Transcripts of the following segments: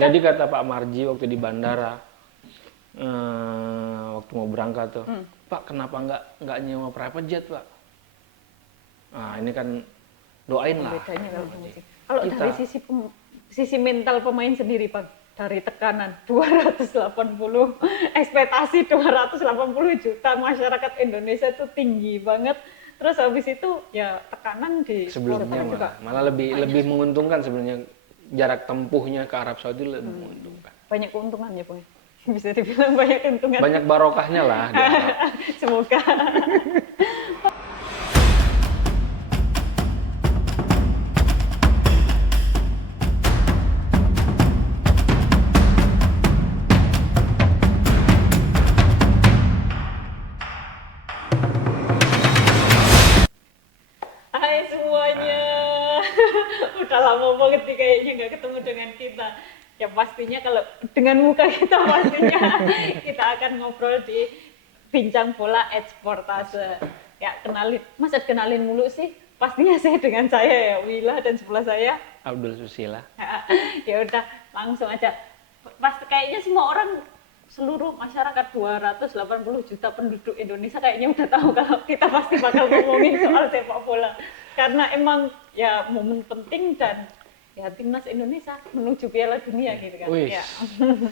Jadi kata Pak Marji waktu di bandara, waktu mau berangkat tuh, Pak kenapa nggak nyewa private jet Pak? Nah ini kan doain lah. Bedanya kalau Kita. dari sisi mental pemain sendiri Pak, dari tekanan 280, ekspektasi 280 juta masyarakat Indonesia itu tinggi banget. Terus habis itu ya tekanan di Sebelumnya malah lebih menguntungkan sebenarnya, jarak tempuhnya ke Arab Saudi lebih menguntungkan. Banyak keuntungannya Bang. Bisa dibilang banyak keuntungan. Banyak barokahnya lah di Arab. Semoga. Hai semuanya. Udah lama banget nih kayaknya nggak ketemu dengan kita. Ya pastinya kalau dengan muka kita pastinya kita akan ngobrol di Bincang Bola Eksportase. Ya kenalin, masa kenalin mulu sih? Pastinya saya dengan saya ya, Wila, dan sebelah saya Abdul Susila. Ya udah langsung aja. Pasti kayaknya semua orang, seluruh masyarakat 280 juta penduduk Indonesia kayaknya udah tahu kalau kita pasti bakal ngomongin soal sepak bola. Karena emang ya momen penting dan ya timnas Indonesia menuju Piala Dunia gitu kan. Wih, Ya.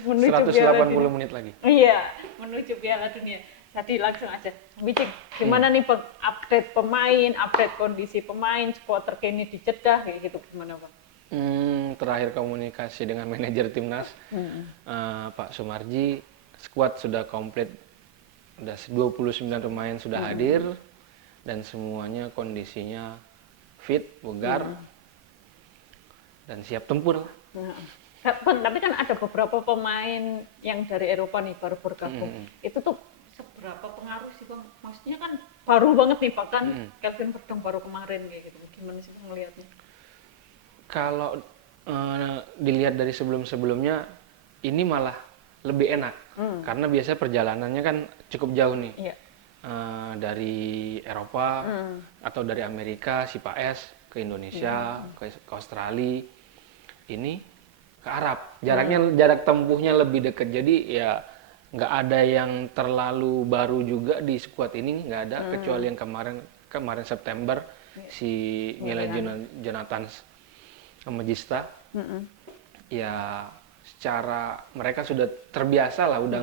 Menuju 180 menit lagi. Iya, menuju Piala Dunia. Jadi langsung aja. Bicing, gimana nih Bang? Update pemain, update kondisi pemain, squad terkini di Jeddah kayak gitu gimana Bang? Terakhir komunikasi dengan manajer timnas, Pak Sumarji, skuad sudah komplit, udah 29 pemain sudah hadir dan semuanya kondisinya fit, bugar dan siap tempur. Bang, tapi kan ada beberapa pemain yang dari Eropa nih baru bergabung. Itu tuh seberapa pengaruh sih Bang? Maksudnya kan baru banget nih Pak kan, Kelvin Verdong baru kemarin kayak gitu. Gimana sih Bang melihatnya? Kalau dilihat dari sebelum-sebelumnya, ini malah lebih enak karena biasanya perjalanannya kan cukup jauh nih. Iya. Dari Eropa atau dari Amerika si Pak S ke Indonesia, ke Australia, ini ke Arab. Jarak tempuhnya lebih dekat, jadi ya nggak ada yang terlalu baru juga di skuad ini, nggak ada kecuali yang kemarin September si Mila Jonathan sama Gista. Ya secara mereka sudah terbiasa lah, udah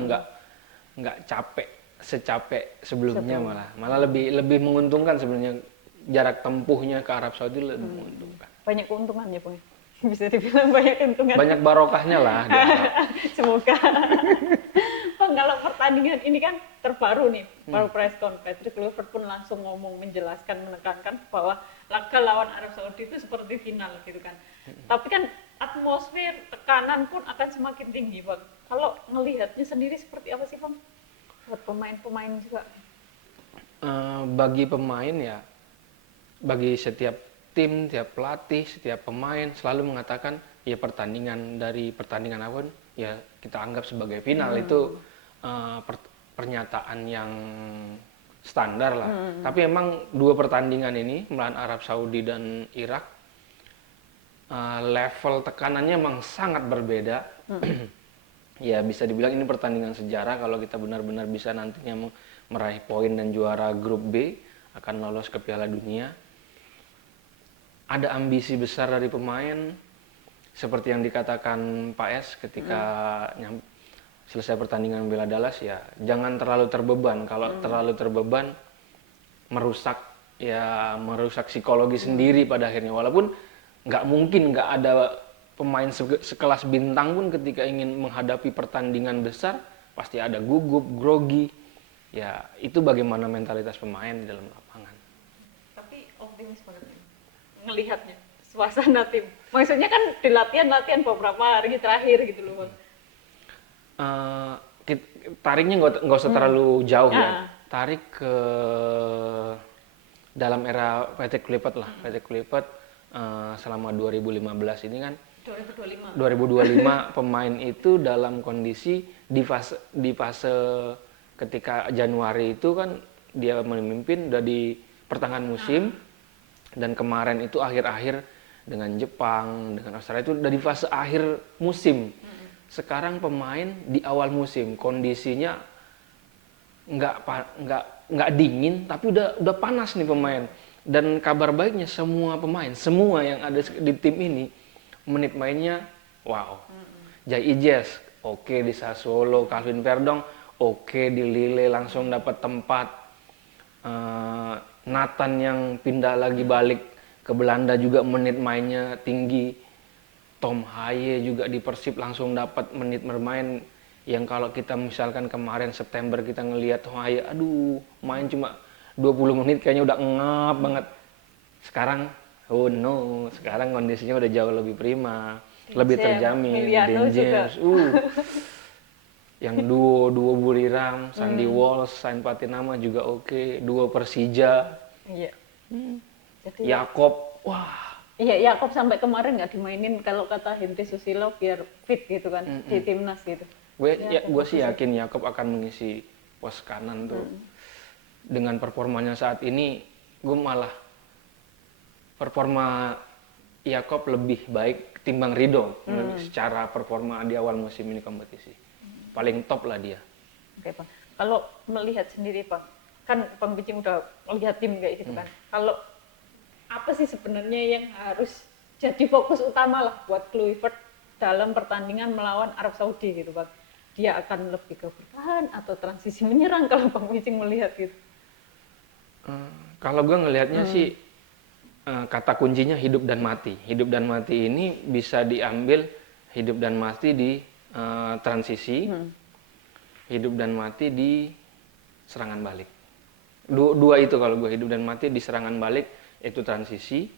nggak secapek sebelumnya, malah lebih menguntungkan sebenarnya, jarak tempuhnya ke Arab Saudi lebih menguntungkan. Banyak keuntungannya Bang. Bisa dibilang banyak keuntungan. Banyak barokahnya lah di Arab. Semoga. Bang, kalau pertandingan ini kan terbaru nih, baru press conference, Patrick Kluivert pun langsung ngomong, menjelaskan, menekankan bahwa laga lawan Arab Saudi itu seperti final gitu kan. Tapi kan atmosfer tekanan pun akan semakin tinggi Bang. Kalau ngelihatnya sendiri seperti apa sih Bang? Buat pemain-pemain juga. Bagi pemain ya, bagi setiap tim, setiap pelatih, setiap pemain selalu mengatakan ya pertandingan apapun ya kita anggap sebagai final. Itu pernyataan yang standar lah. Tapi emang dua pertandingan ini melawan Arab Saudi dan Irak, level tekanannya emang sangat berbeda. Ya bisa dibilang ini pertandingan sejarah kalau kita benar-benar bisa nantinya meraih poin dan juara grup B, akan lolos ke Piala Dunia. Ada ambisi besar dari pemain, seperti yang dikatakan Pak S ketika selesai pertandingan bela Dallas, ya jangan terlalu terbeban. Kalau terlalu terbeban merusak psikologi sendiri pada akhirnya. Walaupun nggak mungkin nggak ada pemain sekelas bintang pun ketika ingin menghadapi pertandingan besar pasti ada gugup, grogi. Ya itu bagaimana mentalitas pemain di dalam lapangan. Tapi optimis banget nih ngelihatnya suasana tim. Maksudnya kan di latihan beberapa hari terakhir gitu loh Bang. Tariknya nggak usah terlalu jauh ya. Tarik ke dalam era Patrick Kluivert lah. Patrick Kluivert selama 2015 ini kan 2025 pemain itu dalam kondisi di fase ketika Januari itu kan dia memimpin udah di pertengahan musim, dan kemarin itu akhir-akhir dengan Jepang, dengan Australia itu udah di fase akhir musim. sekarang pemain di awal musim kondisinya nggak dingin tapi udah panas nih pemain. Dan kabar baiknya semua yang ada di tim ini menit mainnya wow. Jai Ijes oke di Sassuolo, Calvin Verdong oke di Lille langsung dapat tempat. Nathan yang pindah lagi balik ke Belanda juga menit mainnya tinggi. Tom Haye juga di Persib langsung dapat menit bermain yang kalau kita misalkan kemarin September kita ngelihat Tom Haye aduh main cuma 20 menit kayaknya udah ngap banget. Sekarang oh no, sekarang kondisinya udah jauh lebih prima, lebih terjamin. James, yang duo Buriram, Sandy Walsh, Sain Patinama juga oke, duo Persija. Iya. Yakob, wah. Iya, Yakob sampai kemarin nggak dimainin kalau kata Henry Susilo biar fit gitu kan di timnas gitu. Gue sih yakin Yakob akan mengisi pos kanan tuh. Dengan performanya saat ini, gue malah performa Yakob lebih baik ketimbang Rido secara performa di awal musim ini kompetisi. Paling top lah dia. Oke, Bang. Kalau melihat sendiri, Bang, kan Bang Picing udah melihat tim kayak gitu kan. Kalau apa sih sebenarnya yang harus jadi fokus utama lah buat Kluivert dalam pertandingan melawan Arab Saudi gitu, Bang? Dia akan lebih ke bertahan atau transisi menyerang kalau Bang Picing melihat gitu? Kalau gue ngelihatnya sih kata kuncinya hidup dan mati. Hidup dan mati ini bisa diambil hidup dan mati di transisi, hidup dan mati di serangan balik. Dua itu kalau gue hidup dan mati di serangan balik itu transisi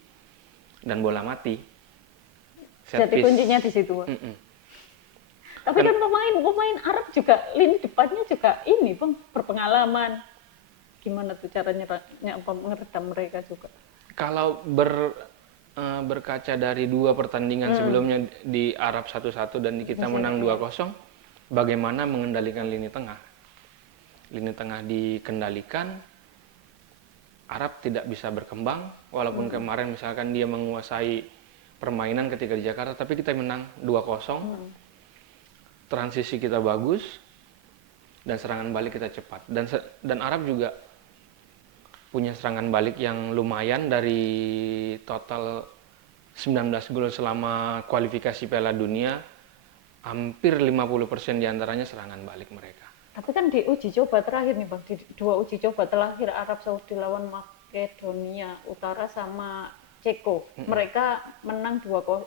dan bola mati. Jadi kuncinya di situ. Tapi kan pemain Arab juga lini depannya juga ini Bang berpengalaman. Gimana tuh caranya meredam mereka juga? Kalau berkaca dari dua pertandingan sebelumnya di Arab 1-1 dan kita menang 2-0, bagaimana mengendalikan lini tengah? Lini tengah dikendalikan, Arab tidak bisa berkembang, walaupun kemarin misalkan dia menguasai permainan ketika di Jakarta, tapi kita menang 2-0, transisi kita bagus, dan serangan balik kita cepat. Dan Arab juga punya serangan balik yang lumayan dari total 19 gol selama kualifikasi Piala Dunia, hampir 50% diantaranya serangan balik mereka. Tapi kan di uji coba terakhir nih Bang, di dua uji coba terakhir Arab Saudi lawan Makedonia Utara sama Ceko, mereka menang 2-1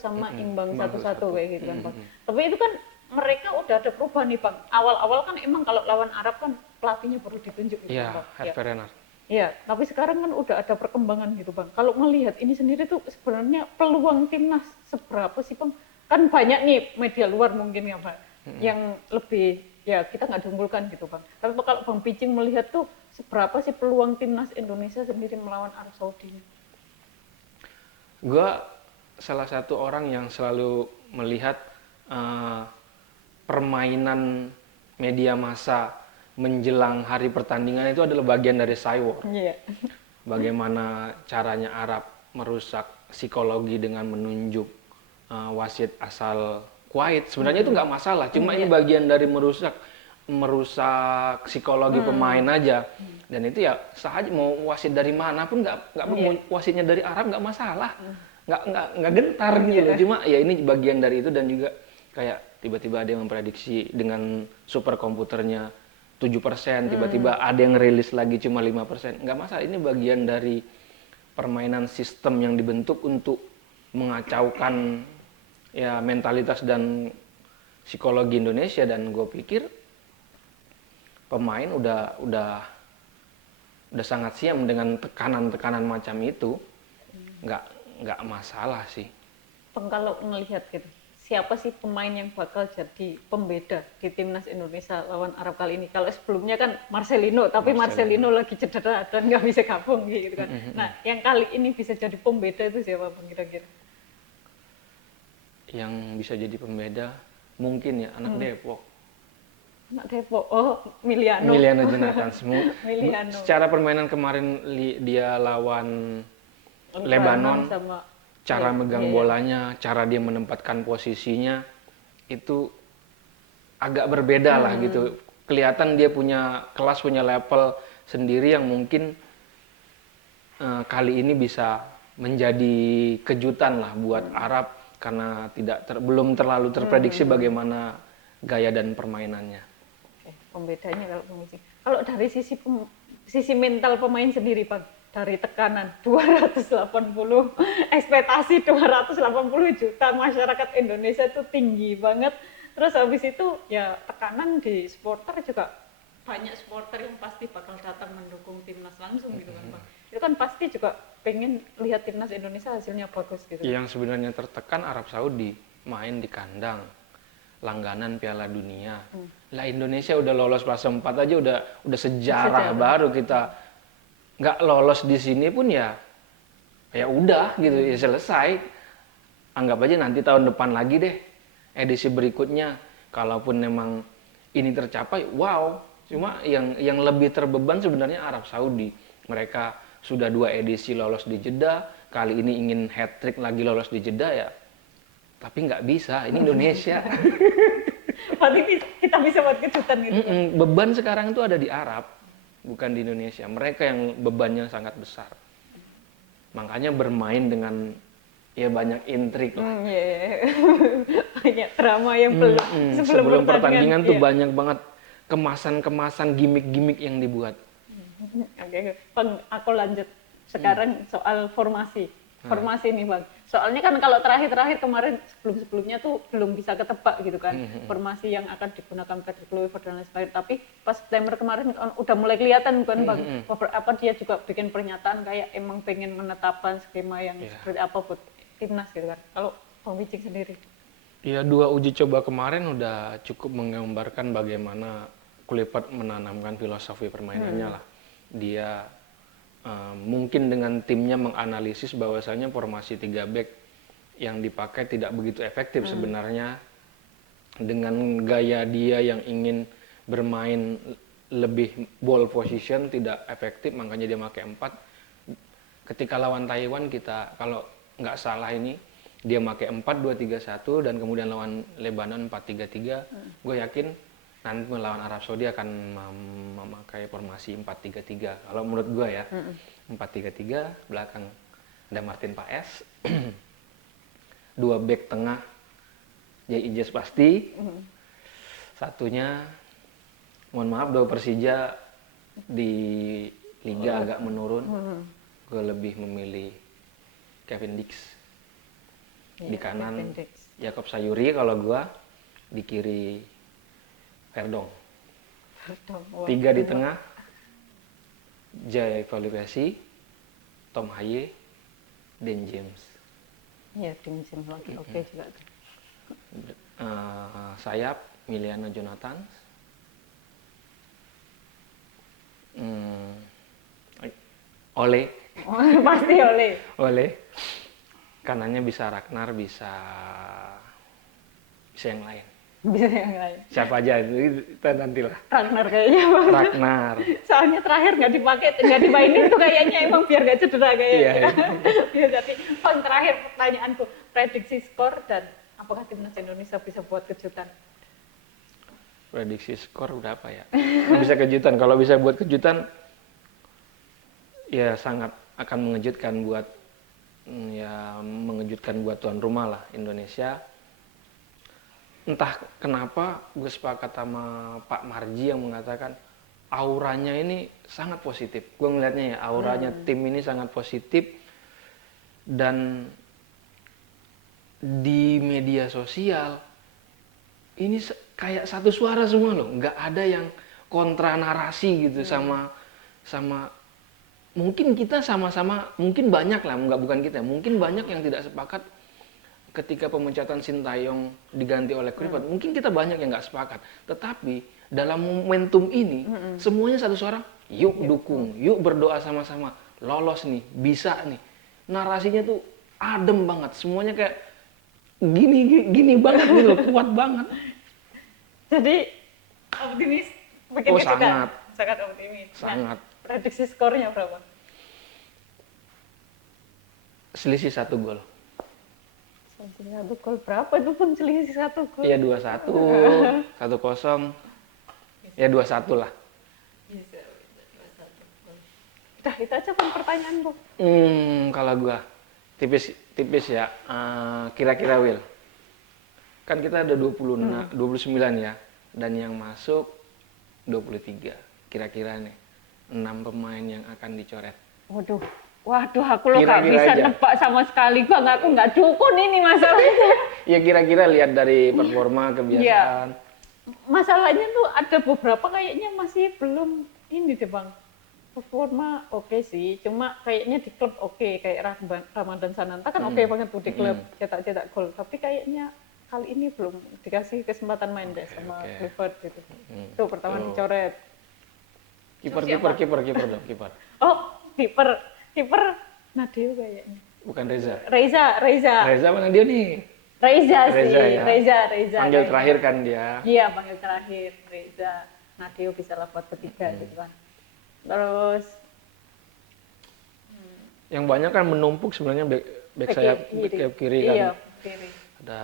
sama imbang 1-1 kayak gitu kan Bang. Tapi itu kan mereka udah ada perubahan nih Bang. Awal-awal kan emang kalau lawan Arab kan pelatihnya baru ditunjuk gitu Iya, Bang. Hervé Renard. Iya, tapi sekarang kan udah ada perkembangan gitu Bang. Kalau melihat ini sendiri tuh sebenarnya peluang timnas seberapa sih Bang? Kan banyak nih media luar mungkin ya Bang, yang lebih ya kita nggak diunggulkan gitu Bang. Tapi kalau Bang Picing melihat tuh seberapa sih peluang timnas Indonesia sendiri melawan Arab Saudi? Gue salah satu orang yang selalu melihat permainan media massa menjelang hari pertandingan itu adalah bagian dari cyber. Yeah. Bagaimana caranya Arab merusak psikologi dengan menunjuk wasit asal Kuwait. Sebenarnya itu nggak masalah, cuma ini bagian dari merusak psikologi pemain aja. Dan itu ya sah aja, mau wasit dari mana pun nggak mau wasitnya dari Arab nggak masalah, nggak gentar gitu loh. Cuma ya ini bagian dari itu. Dan juga kayak tiba-tiba ada yang memprediksi dengan super komputernya 7%, tiba-tiba ada yang rilis lagi cuma 5%. Nggak masalah, ini bagian dari permainan sistem yang dibentuk untuk mengacaukan ya mentalitas dan psikologi Indonesia. Dan gue pikir pemain udah sangat siap dengan tekanan-tekanan macam itu. Nggak masalah sih. Bang, kalau melihat gitu, siapa sih pemain yang bakal jadi pembeda di timnas Indonesia lawan Arab kali ini? Kalau sebelumnya kan Marcelino, tapi Marcelino lagi cedera dan nggak bisa gabung gitu kan. Nah, yang kali ini bisa jadi pembeda itu siapa Bang kira-kira? Yang bisa jadi pembeda mungkin ya anak Depok. Anak Depok, oh Miliano Jonathan. Secara permainan kemarin dia lawan Lebanon, sama cara megang bolanya, cara dia menempatkan posisinya, itu agak berbeda lah gitu. Kelihatan dia punya kelas, punya level sendiri yang mungkin kali ini bisa menjadi kejutan lah buat Arab karena belum terlalu terprediksi bagaimana gaya dan permainannya. Oke, pembedanya kalau pemicing. Kalau dari sisi mental pemain sendiri, Bang, dari tekanan 280, ekspektasi 280 juta masyarakat Indonesia itu tinggi banget. Terus habis itu ya tekanan di supporter juga, banyak supporter yang pasti bakal datang mendukung timnas langsung gitu kan, Bang. Itu kan pasti juga pengen lihat timnas Indonesia hasilnya bagus gitu. Yang sebenarnya tertekan Arab Saudi main di kandang, langganan Piala Dunia. Lah Indonesia udah lolos fase 4 aja udah sejarah baru. Kita nggak lolos di sini pun ya udah gitu, ya selesai. Anggap aja nanti tahun depan lagi deh, edisi berikutnya. Kalaupun memang ini tercapai, wow. Cuma yang lebih terbeban sebenarnya Arab Saudi. Mereka sudah 2 edisi lolos di Jeddah, kali ini ingin hat-trick lagi lolos di Jeddah ya. Tapi nggak bisa, ini Indonesia. Berarti kita bisa buat kejutan gitu. Beban sekarang itu ada di Arab, bukan di Indonesia. Mereka yang bebannya sangat besar. Makanya bermain dengan ya banyak intrik lah. Banyak drama yang belum sebelum pertandingan tuh banyak banget kemasan-kemasan gimmick-gimmick yang dibuat. Oke, Bang, aku lanjut sekarang soal formasi. Formasi nih, Bang. Soalnya kan kalau terakhir kemarin sebelumnya tuh belum bisa ketebak gitu kan. Formasi yang akan digunakan Patrick Kluivert dan lain sebagainya. Tapi pas September kemarin udah mulai kelihatan kan, Bang. Apa dia juga bikin pernyataan kayak emang pengen menetapkan skema yang seperti apa buat timnas gitu kan. Kalau Bang Wijing sendiri. Ya 2 uji coba kemarin udah cukup menggambarkan bagaimana Kluivert menanamkan filosofi permainannya lah. Dia mungkin dengan timnya menganalisis bahwasanya formasi 3 back yang dipakai tidak begitu efektif sebenarnya. Dengan gaya dia yang ingin bermain lebih ball position tidak efektif, makanya dia pakai 4. Ketika lawan Taiwan kita kalau nggak salah ini dia pakai 4-2-3-1 dan kemudian lawan Lebanon 4-3-3. Gue yakin nanti melawan Arab Saudi akan memakai formasi 4-3-3. Kalau menurut gue ya, 4-3-3, belakang ada Martin Paes, 2 back tengah, Jay Ijes pasti, satunya, mohon maaf, 2 Persija di Liga agak menurun, gue lebih memilih Kevin Dix. Di kanan, Jakob Sayuri kalau gue, di kiri Verdong. 3 di tengah, Jay Evaluasi, Tom Haye, Dan James. Iya, Dan James lagi oke juga tuh. Sayap, Miliano Jonathan. Ole. Pasti Ole. Ole. Kanannya bisa Ragnar, bisa yang lain. Bisa yang lain. Siapa aja itu nantilah. Ragnar kayaknya, Bang. Ragnar. Soalnya terakhir nggak dipakai, nggak dimainin tuh kayaknya emang biar nggak cedera kayaknya. Iya, jadi Bang, terakhir pertanyaanku, prediksi skor dan apakah timnas Indonesia bisa buat kejutan? Prediksi skor udah apa ya? Bisa kejutan. Kalau bisa buat kejutan, ya sangat akan mengejutkan buat tuan rumah lah Indonesia. Entah kenapa gue sepakat sama Pak Marji yang mengatakan auranya ini sangat positif. Gue ngelihatnya ya auranya tim ini sangat positif dan di media sosial ini kayak satu suara semua loh. Nggak ada yang kontra narasi gitu sama mungkin kita sama-sama mungkin banyak lah bukan kita mungkin banyak yang tidak sepakat ketika pemecatan Sintayong diganti oleh Kluivert, mungkin kita banyak yang nggak sepakat. Tetapi dalam momentum ini, semuanya satu suara, yuk dukung, yuk berdoa sama-sama, lolos nih, bisa nih. Narasinya tuh adem banget, semuanya kayak gini banget nih loh, kuat banget. Jadi optimis, bikin kejutan. Sangat optimis. Sangat. Nah, prediksi skornya berapa? Selisih 1 gol. Satu gol berapa itu pun selisih 1 gol. Iya 2-1, 1-0. Ya 2-1 lah. Bisa 2-1 gol. Udah itu aja pun pertanyaan Bu. Kalau gua tipis ya. Kira-kira Will. Kan kita ada 29 ya. Dan yang masuk 23. Kira-kira nih 6 pemain yang akan dicoret. Waduh, aku lo nggak Kira-kira bisa aja. nebak sama sekali, Bang. Aku nggak dukun ini masalahnya. Ya kira-kira lihat dari performa, kebiasaan. Masalahnya tuh ada beberapa kayaknya masih belum ini deh, Bang. Performa oke sih, cuma kayaknya di klub oke, kayak Ramadan Sananta kan oke banget tuh di klub, cetak-cetak gol. Tapi kayaknya kali ini belum dikasih kesempatan main deh sama Clifford gitu. Tuh pertama dicoret. Kiper dong, kiper. Oh, kiper Nadeo kayaknya. Bukan Reza. Reza. Reza mana dia nih? Reza sih, ya. Reza. Panggil terakhir kan dia. Iya, panggil terakhir Reza. Nadeo bisa lah buat ketiga gitu kan. Terus Yang banyak kan menumpuk sebenarnya back sayap kiri kan. Iya, kiri. Ada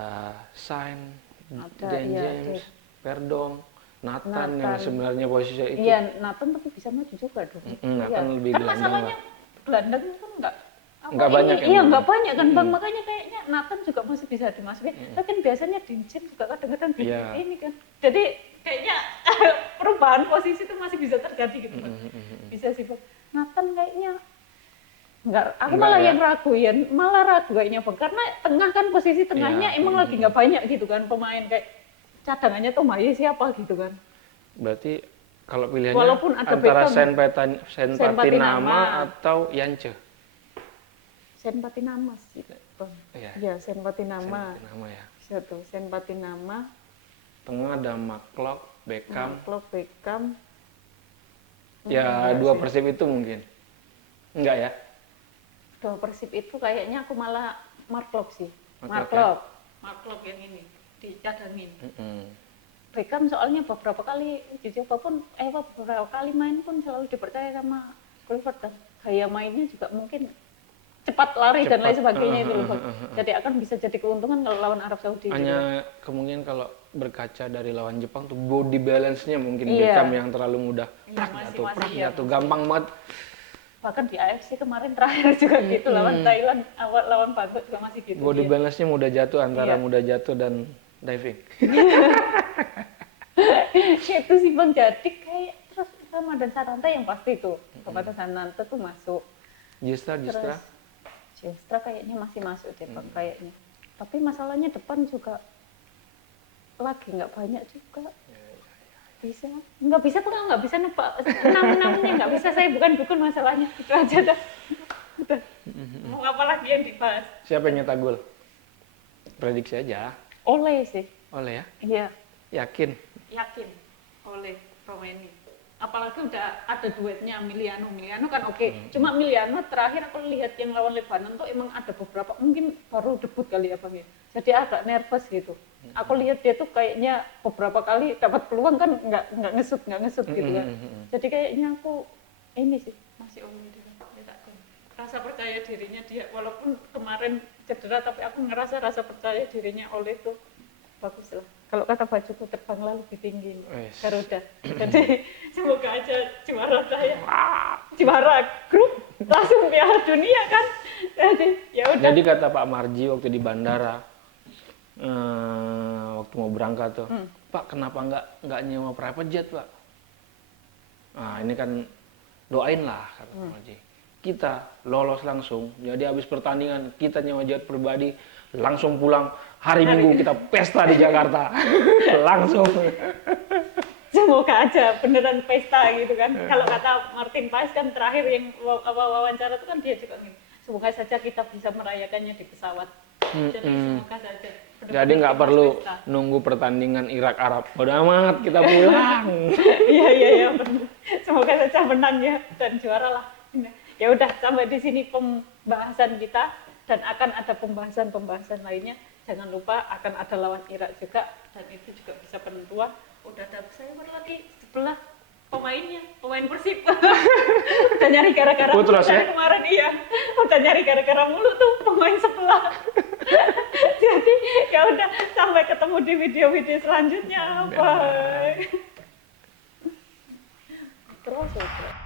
Sain, Ada, James, Perdong, Nathan yang Nathan. sebenarnya posisinya itu. Iya, Nathan tapi bisa maju juga dong. Nathan lebih kan gelandang masalahnya gelandang kan Nggak banyak yang iya main. nggak banyak kan Bang, makanya kayaknya Nathan juga masih bisa dimasukin. Tapi kan biasanya Dinjen juga kadang-kadang di Iya. ini kan. Jadi kayaknya perubahan posisi itu masih bisa terjadi gitu Bang. Bisa sih Bang. Nathan kayaknya aku Nggak malah ya? yang ragu ya, malah ragu kayaknya Bang. Karena tengah kan posisi tengahnya Iya. emang lagi nggak banyak gitu kan pemain kayak cadangannya tuh Maye siapa gitu kan. Berarti kalau pilihannya Walaupun ada antara Beckham, Sen Sen Patinama atau Yance. Sen Patinama sih Bang. Iya. Iya, Sen Patinama. Sen Patinama ya. Bisa tuh, Sen Patinama, Tengah ada McClough, Beckham. Klok Beckham. Ya dua Persib itu mungkin. Enggak ya? Dua Persib itu kayaknya aku malah Mark Klok sih. Mark Mark Klok Klok. Mark Klok yang ini dicadangin. Mm-mm. Beckham soalnya beberapa kali dicoba pun beberapa kali main pun selalu dipercaya sama Clifford kan. Gaya mainnya juga mungkin cepat lari dan lain sebagainya itu loh. Bang. Jadi akan bisa jadi keuntungan kalau lawan Arab Saudi. Hanya juga. kemungkinan kalau berkaca dari lawan Jepang tuh body balance-nya mungkin Iya. Beckham yang terlalu mudah. Masing-masing Ya tuh gampang banget. Bahkan di AFC kemarin terakhir juga gitu lawan Thailand, lawan Bangkok juga masih gitu. Body dia. balance-nya mudah jatuh antara Iya. mudah jatuh dan diving. Itu sih Bang, jadi kayak terus Ramadan Sananta yang pasti tuh. Ramadan Sananta tuh masuk. Justra. Justra kayaknya masih masuk deh Bang kayaknya. Tapi masalahnya depan juga lagi nggak banyak juga. Bisa nggak bisa tuh nggak bisa nebak 6-6-nya nggak bisa, saya bukan dukun masalahnya itu aja dah. Udah mau apa lagi yang dibahas. Siapa yang nyetak gol? Prediksi aja. Oleh sih, Oleh ya? iya Yakin? yakin oleh Romeni. Apalagi udah ada duetnya Miliano kan oke. Cuma Miliano terakhir aku lihat yang lawan Lebanon tuh emang ada beberapa, mungkin baru debut kali ya Bang ya. Jadi agak nervous gitu. Aku lihat dia tuh kayaknya beberapa kali dapat peluang kan nggak ngesut gitu kan. Jadi kayaknya aku ini sih masih oleh dia. Rasa percaya dirinya dia walaupun kemarin cedera, tapi aku ngerasa rasa percaya dirinya oleh tuh bagus lah. Kalau kata bajuku terbanglah lebih tinggi Garuda. Jadi semoga aja juara saya. Juara grup langsung Piala Dunia kan. Jadi ya udah. Jadi kata Pak Marji waktu di bandara, waktu mau berangkat tuh, Pak kenapa nggak nyewa private jet Pak? Nah ini kan doain lah kata Pak Marji. Kita lolos langsung, jadi habis pertandingan kita nyewa jet pribadi, langsung pulang hari Minggu kita pesta di Jakarta, langsung. Semoga aja beneran pesta gitu kan. Kalau kata Martin Paes kan terakhir yang wawancara itu kan dia juga gini. Semoga saja kita bisa merayakannya di pesawat. Jadi semoga saja. Jadi nggak perlu nunggu pertandingan Irak Arab. Bodo amat, kita pulang. Iya benar. Semoga saja menang ya dan juara lah. Ya udah sampai di sini pembahasan kita dan akan ada pembahasan lainnya. Jangan lupa akan ada lawan Irak juga dan itu juga bisa penentuan. Udah ada saya lagi sebelah pemain Persib. Udah nyari gara-gara mulu ya? kemarin iya. Udah nyari gara-gara mulu tuh pemain sebelah. Jadi ya udah, sampai ketemu di video-video selanjutnya. Bye. Terus.